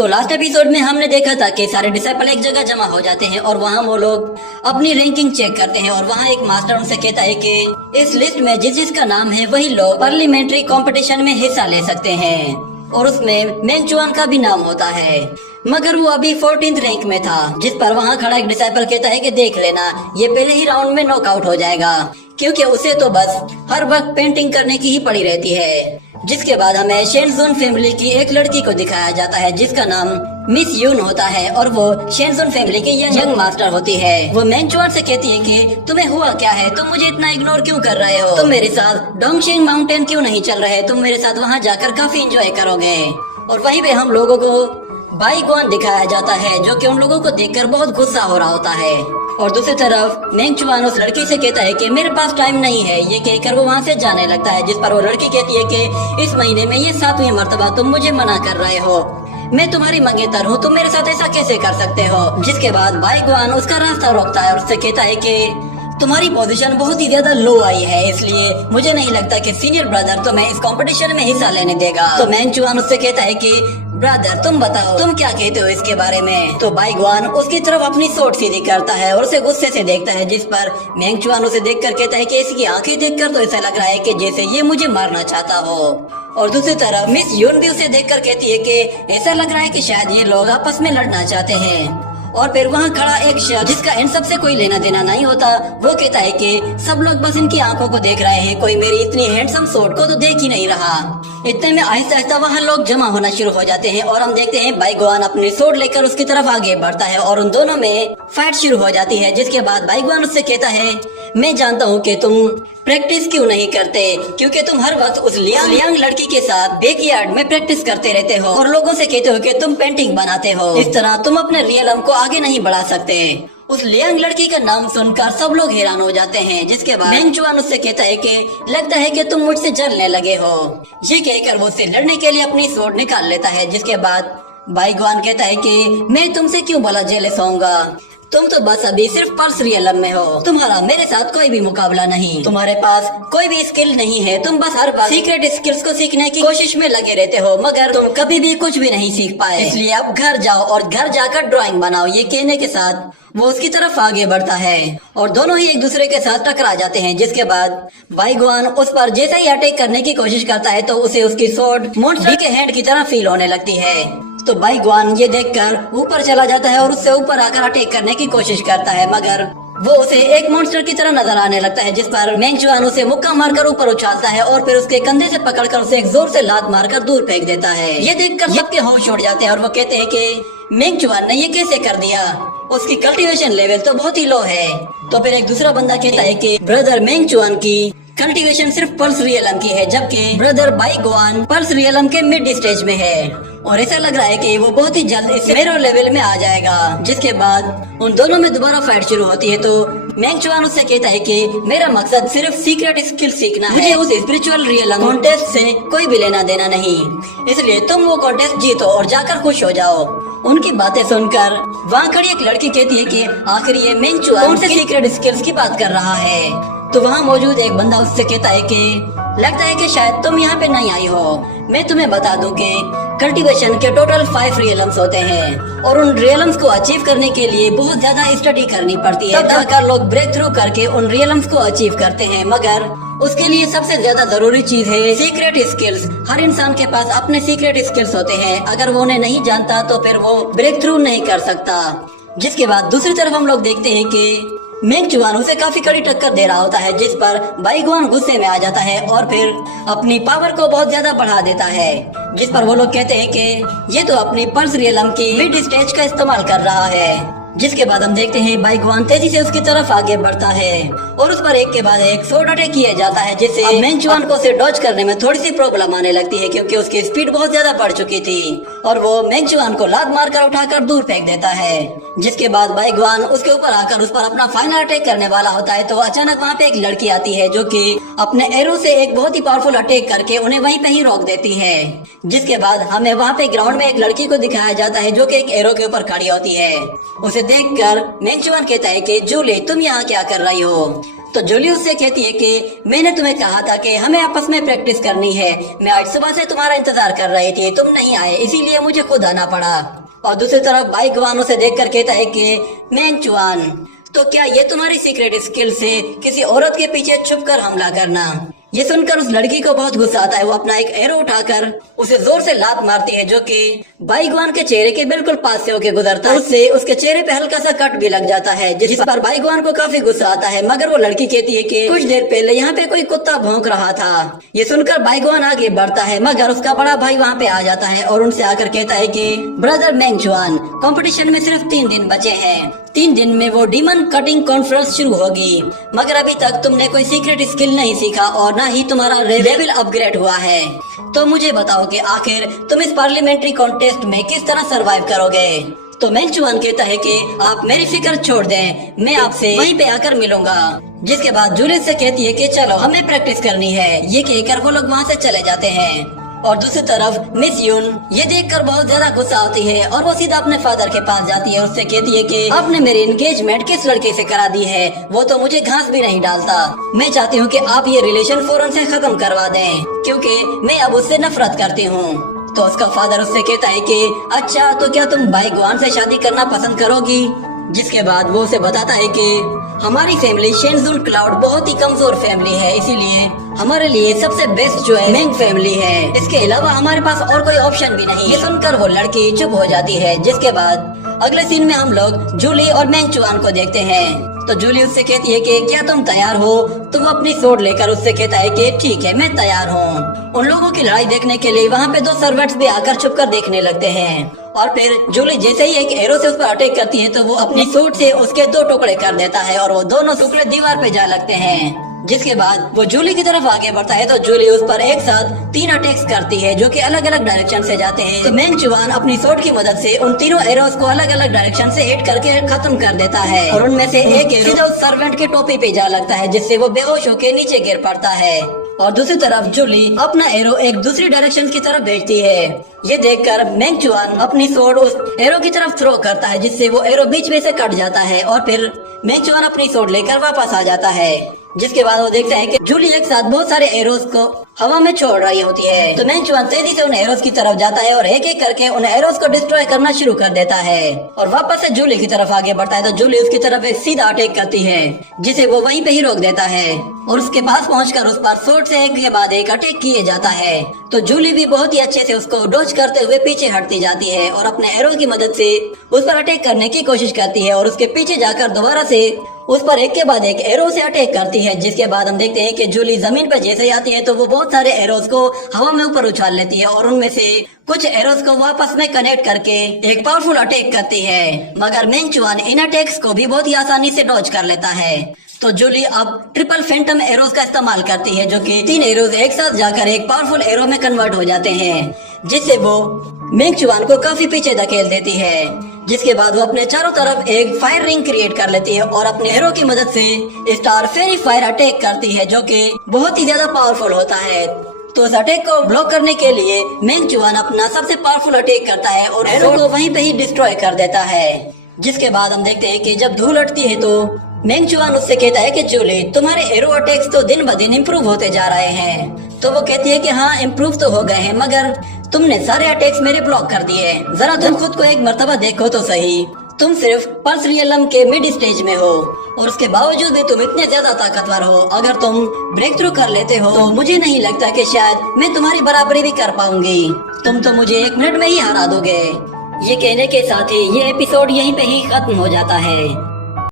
तो last episode में हमने देखा था कि सारे डिसाइपल एक जगह जमा हो जाते हैं और वहाँ वो लोग अपनी रैंकिंग चेक करते हैं और वहाँ एक मास्टर उनसे कहता है कि इस लिस्ट में जिसका नाम है वही लोग पार्लियामेंट्री कंपटीशन में हिस्सा ले सकते हैं और उसमें मेंगचुआन का भी नाम होता है। मगर वो अभी 14th रैंक में था, जिस पर वहाँ खड़ा एक डिसाइपल कहता है कि देख लेना, ये पहले ही राउंड में नॉकआउट हो जाएगा क्योंकि उसे तो बस हर वक्त पेंटिंग करने की ही पड़ी रहती है। जिसके बाद हमें शेनजुन फैमिली की एक लड़की को दिखाया जाता है जिसका नाम मिस यून होता है और वो शेनजुन फैमिली की यंग मास्टर होती है। वो मेंगचुआन से कहती है कि तुम्हें हुआ क्या है, तुम मुझे इतना इग्नोर क्यों कर रहे हो, तुम मेरे साथ डोंगशिंग माउंटेन क्यों नहीं चल रहे, तुम मेरे साथ वहाँ जाकर काफी एंजॉय करोगे। और वहीं पे हम लोगों को बाईगुआन दिखाया जाता है जो कि उन लोगों को देखकर बहुत गुस्सा हो रहा होता है। और दूसरी तरफ मेंगचुआन उस लड़की से कहता है कि मेरे पास टाइम नहीं है, ये कहकर वो वहाँ से जाने लगता है। जिस पर वो लड़की कहती है कि इस महीने में ये 7वीं मर्तबा तुम मुझे मना कर रहे हो, मैं तुम्हारी मंगेतर हूँ, तुम मेरे साथ ऐसा कैसे कर सकते हो। जिसके बाद बाईगुआन उसका रास्ता रोकता है और उससे कहता है कि तुम्हारी पोजीशन बहुत ही ज्यादा लो आई है, इसलिए मुझे नहीं लगता कि सीनियर ब्रदर तुम्हें इस कंपटीशन में हिस्सा लेने देगा। तो मेंगचुआन उससे कहता है कि ब्रदर तुम बताओ, तुम क्या कहते हो इसके बारे में। तो बाईगुआन उसकी तरफ अपनी सोट सीधी करता है और उसे गुस्से से देखता है। जिस पर मेंगचुआन उसे देखकर कहता है कि इसकी आंखें देखकर तो ऐसा लग रहा है कि जैसे ये मुझे मारना चाहता हो। और दूसरी तरफ मिस यून भी उसे देखकर कहती है कि ऐसा लग रहा है कि शायद ये लोग आपस में लड़ना चाहते हैं। और फिर वहाँ खड़ा एक शख्स जिसका इन सब से कोई लेना देना नहीं होता, वो कहता है कि सब लोग बस इनकी आंखों को देख रहे हैं, कोई मेरी इतनी हैंडसम शॉट को तो देख ही नहीं रहा। इतने में आहिस्ता आहिस्ता वहाँ लोग जमा होना शुरू हो जाते हैं और हम देखते हैं बाईगुआन अपनी शॉट लेकर उसकी तरफ आगे बढ़ता है और उन दोनों में फाइट शुरू हो जाती है। जिसके बाद बाईगुआन उससे कहता है मैं जानता हूँ कि तुम प्रैक्टिस क्यों नहीं करते, क्योंकि तुम हर वक्त उस लियांग लड़की के साथ बैकयार्ड में प्रैक्टिस करते रहते हो और लोगों से कहते हो कि तुम पेंटिंग बनाते हो। इस तरह तुम अपने रियलम को आगे नहीं बढ़ा सकते। उस लियांग लड़की का नाम सुनकर सब लोग हैरान हो जाते हैं। जिसके बाद मेंगचुआन उससे कहता है कि लगता है कि तुम मुझसे जलने लगे हो। ये कहकर वो उससे लड़ने के लिए अपनी स्वॉर्ड निकाल लेता है। जिसके बाद बाईगुआन कहता है कि मैं तुमसे क्यों भला जेलस होऊंगा, तुम तो बस अभी सिर्फ पल्स रियलम में हो, तुम्हारा मेरे साथ कोई भी मुकाबला नहीं, तुम्हारे पास कोई भी स्किल नहीं है, तुम बस हर बार सीक्रेट स्किल्स को सीखने की कोशिश में लगे रहते हो मगर तुम कभी भी कुछ भी नहीं सीख पाए, इसलिए अब घर जाओ और घर जाकर ड्राइंग बनाओ। ये कहने के साथ वो उसकी तरफ आगे बढ़ता है और दोनों ही एक दूसरे के साथ टकरा जाते हैं। जिसके बाद बाईगुआन उस पर जैसे ही अटैक करने की कोशिश करता है तो उसे उसकी स्वॉर्ड मॉन्स्टर के हैंड की तरह फील होने लगती है। तो बाईगुआन ये देखकर ऊपर चला जाता है और उससे ऊपर आकर अटैक करने की कोशिश करता है मगर वो उसे एक मॉन्स्टर की तरह नजर आने लगता है। जिस पर मेंगचुआन उसे मुक्का मारकर ऊपर उछालता है और फिर उसके कंधे से पकड़कर उसे एक जोर से लात मारकर दूर फेंक देता है। ये देखकर सबके होश उड़ जाते हैं और वो कहते हैं कि मेंगचुआन ने ये कैसे कर दिया, उसकी कल्टीवेशन लेवल तो बहुत ही लो है। तो फिर एक दूसरा बंदा कहता है कि ब्रदर मेंगचुआन की कल्टीवेशन सिर्फ पल्स रियलम की है जबकि ब्रदर बाईगुआन पल्स रियलम के मिड स्टेज में है और ऐसा लग रहा है कि वो बहुत ही जल्द इस मेरो लेवल में आ जाएगा। जिसके बाद उन दोनों में दोबारा फाइट शुरू होती है। तो मेंगचुआन उससे कहता है कि मेरा मकसद सिर्फ सीक्रेट स्किल सीखना है, मुझे उस स्पिरिचुअल रियलम कॉन्टेस्ट से कोई भी लेना देना नहीं, इसलिए तुम वो कॉन्टेस्ट जीतो और जाकर खुश हो जाओ। उनकी बातें सुनकर वहाँ खड़ी एक लड़की कहती है कि आखिर ये मेंगचुआन कौन से सीक्रेट स्किल्स की बात कर रहा है। तो वहाँ मौजूद एक बंदा उससे कहता है कि लगता है कि शायद तुम यहाँ पे नहीं आई हो, मैं तुम्हें बता दूं कि कल्टीवेशन के टोटल 5 रियलम्स होते हैं और उन रियलम्स को अचीव करने के लिए बहुत ज्यादा स्टडी करनी पड़ती है, तब जाकर लोग ब्रेक थ्रू करके उन रियलम्स को अचीव करते हैं। मगर उसके लिए सबसे ज्यादा जरूरी चीज है सीक्रेट स्किल्स। हर इंसान के पास अपने सीक्रेट स्किल्स होते हैं, अगर वो उन्हें नहीं जानता तो फिर वो ब्रेक थ्रू नहीं कर सकता। जिसके बाद दूसरी तरफ हम लोग देखते हैं कि मेंगचुआन उसे काफी कड़ी टक्कर दे रहा होता है। जिस पर बाईगुआन गुस्से में आ जाता है और फिर अपनी पावर को बहुत ज्यादा बढ़ा देता है। जिस पर वो लोग कहते हैं कि ये तो अपनी पल्स रियलम की मिड स्टेज का इस्तेमाल कर रहा है। जिसके बाद हम देखते हैं बाईगुआन तेजी से उसकी तरफ आगे बढ़ता है और उस पर एक के बाद एक शॉट अटैक किया जाता है, जिससे मेंगचुआन को उसे डॉज करने में थोड़ी सी प्रॉब्लम आने लगती है क्योंकि उसकी स्पीड बहुत ज्यादा बढ़ चुकी थी और वो मेंगचुआन को लात मारकर उठाकर दूर फेंक देता है। जिसके बाद बाईगुआन उसके ऊपर आकर उस पर अपना फाइनल अटैक करने वाला होता है तो अचानक वहाँ पे एक लड़की आती है जो कि अपने एरो से एक बहुत ही पावरफुल अटैक करके उन्हें वहीं पे ही रोक देती है। जिसके बाद हमें वहाँ पे ग्राउंड में एक लड़की को दिखाया जाता है जो कि एक एरो के ऊपर खड़ी होती है। उसे देखकर मेंगचुआन कहता है कि जूली तुम यहाँ क्या कर रही हो। तो जूली उससे कहती है कि मैंने तुम्हें कहा था कि हमें आपस में प्रैक्टिस करनी है। मैं आज सुबह से तुम्हारा इंतजार कर रही थी, तुम नहीं आए, इसीलिए मुझे खुद आना पड़ा। और दूसरी तरफ बाई गुआन उसे देखकर कहता है कि मेंग चुआन, तो क्या ये तुम्हारी सीक्रेट स्किल से किसी औरत के पीछे छुपकर हमला करना? ये सुनकर उस लड़की को बहुत गुस्सा आता है। वो अपना एक एरो उठाकर उसे जोर से लात मारती है, जो कि बाई गुआन के चेहरे के बिल्कुल पास से होके गुजरता है। उससे उसके चेहरे पे हल्का सा कट भी लग जाता है, जिस पर बाई गुआन को काफी गुस्सा आता है। मगर वो लड़की कहती है कि कुछ देर पहले यहाँ पे कोई कुत्ता भौंक रहा था। ये सुनकर बाई गुआन आगे बढ़ता है, मगर उसका बड़ा भाई वहाँ पे आ जाता है और उनसे आकर कहता है कि ब्रदर मेंग चुआन, कंपटीशन में सिर्फ 3 दिन बचे हैं। 3 दिन में वो डीमन कटिंग कॉन्फ्रेंस शुरू होगी, मगर अभी तक तुमने कोई सीक्रेट स्किल नहीं सीखा और ना ही तुम्हारा लेवल अपग्रेड हुआ है। तो मुझे बताओ कि आखिर तुम इस पार्लियामेंट्री कॉन्टेस्ट में किस तरह सरवाइव करोगे? तो मेंग चुआन कहता है कि आप मेरी फिक्र छोड़ दें, मैं आपसे वहीं पे आकर मिलूंगा। जिसके बाद जूली से कहती है कि चलो हमें प्रैक्टिस करनी है। ये कहकर वो लोग वहाँ से चले जाते हैं। और दूसरी तरफ मिस यून ये देखकर बहुत ज्यादा गुस्सा होती है और वो सीधा अपने फादर के पास जाती है। उससे कहती है कि आपने मेरी एंगेजमेंट किस लड़के से करा दी है, वो तो मुझे घास भी नहीं डालता। मैं चाहती हूँ कि आप ये रिलेशन फौरन से खत्म करवा दें, क्योंकि मैं अब उससे नफरत करती हूँ। तो उसका फादर उससे कहता है कि अच्छा, तो क्या तुम बाई गुआन से शादी करना पसंद करोगी? जिसके बाद वो उसे बताता है कि हमारी फैमिली शेनजुल क्लाउड बहुत ही कमजोर फैमिली है, इसीलिए हमारे लिए सबसे बेस्ट जो है मेंग फैमिली है। इसके अलावा हमारे पास और कोई ऑप्शन भी नहीं। ये सुनकर वो लड़की चुप हो जाती है। जिसके बाद अगले सीन में हम लोग जूली और मेंग चुआन को देखते हैं। तो जूली उससे कहती है कि क्या तुम तैयार हो? तो वो अपनी सोड लेकर उससे कहता है कि ठीक है, मैं तैयार हूँ। उन लोगों की लड़ाई देखने के लिए वहाँ पे 2 सर्वेंट्स भी आकर छुपकर देखने लगते हैं। और फिर जूली जैसे ही एक एरो से उस पर अटैक करती है तो वो अपनी सूट से उसके 2 टुकड़े कर देता है और वो दोनों टुकड़े दीवार पे जा लगते हैं। जिसके बाद वो जूली की तरफ आगे बढ़ता है तो जूली उस पर एक साथ 3 अटैक्स करती है, जो कि अलग अलग डायरेक्शन से जाते हैं। तो मेंग चुआन अपनी सोड की मदद से उन तीनों एरोस को अलग अलग डायरेक्शन से हिट करके खत्म कर देता है और उनमें से एक एरो सीधा उस सर्वेंट के टोपी पे जा लगता है, जिससे वो बेहोश होकर नीचे गिर पड़ता है। और दूसरी तरफ जूली अपना एरो एक दूसरी डायरेक्शन की तरफ भेजती है। ये देखकर मेंग चुआन अपनी सोड उस एरो की तरफ थ्रो करता है, जिससे वो एरो बीच में से कट जाता है और फिर मेंग चुआन अपनी सोड लेकर वापस आ जाता है। जिसके बाद वो देखते हैं कि जूली एक साथ बहुत सारे एरोस को हवा में छोड़ रही होती है। तो मेंग चुआन तेजी से उन एरोस की तरफ जाता है और एक एक करके उन एरोस को डिस्ट्रॉय करना शुरू कर देता है और वापस से जूली की तरफ आगे बढ़ता है। तो जूली उसकी तरफ एक सीधा अटैक करती है, जिसे वो वहीं पे ही रोक देता है और उसके पास पहुंचकर उस पर सोट से एक के बाद एक अटैक किए जाता है। तो जूली भी बहुत ही अच्छे से उसको डॉज करते हुए पीछे हटती जाती है और अपने एरो की मदद से उस पर अटैक करने की कोशिश करती है और उसके पीछे जाकर दोबारा से उस पर एक के बाद एक एरो से अटैक करती है। जिसके बाद हम देखते हैं कि जूली जमीन पर जैसे ही आती है तो वो बहुत सारे एरोस को हवा में ऊपर उछाल लेती है और उनमें से कुछ एरोस को वापस में कनेक्ट करके एक पावरफुल अटैक करती है। मगर मेंग चुआन इन अटैक्स को भी बहुत ही आसानी से डॉज कर लेता है। तो जूली अब ट्रिपल फैंटम एरोस का इस्तेमाल करती है, जो कि 3 एरोस एक साथ जाकर एक पावरफुल एरो में कन्वर्ट हो जाते हैं, जिससे वो मेंग चुआन को काफी पीछे धकेल देती है। जिसके बाद वो अपने चारों तरफ एक फायर रिंग क्रिएट कर लेती है और अपने एरो की मदद से स्टार फेरी फायर अटैक करती है, जो कि बहुत ही ज्यादा पावरफुल होता है। तो इस अटैक को ब्लॉक करने के लिए मेंग चुआन अपना सबसे पावरफुल अटैक करता है और एरो को वहीं पे ही डिस्ट्रॉय कर देता है। जिसके बाद हम देखते हैं कि जब धूल उठती है तो मेंग चुआन उससे कहता है कि जूली, तुम्हारे एरो अटैक्स तो दिन ब दिन इम्प्रूव होते जा रहे हैं। तो वो कहती है कि हाँ, इम्प्रूव तो हो गए हैं, मगर तुमने सारे अटैक्स मेरे ब्लॉक कर दिए। जरा तुम खुद को एक मर्तबा देखो तो सही। तुम सिर्फ पर्स रियलम के मिड स्टेज में हो और उसके बावजूद भी तुम इतने ज्यादा ताकतवर हो। अगर तुम ब्रेक थ्रू कर लेते हो तो मुझे नहीं लगता कि शायद मैं तुम्हारी बराबरी भी कर पाऊंगी। तुम तो मुझे 1 मिनट में ही हरा दोगे। ये कहने के साथ ही ये एपिसोड यहीं पे ही खत्म हो जाता है।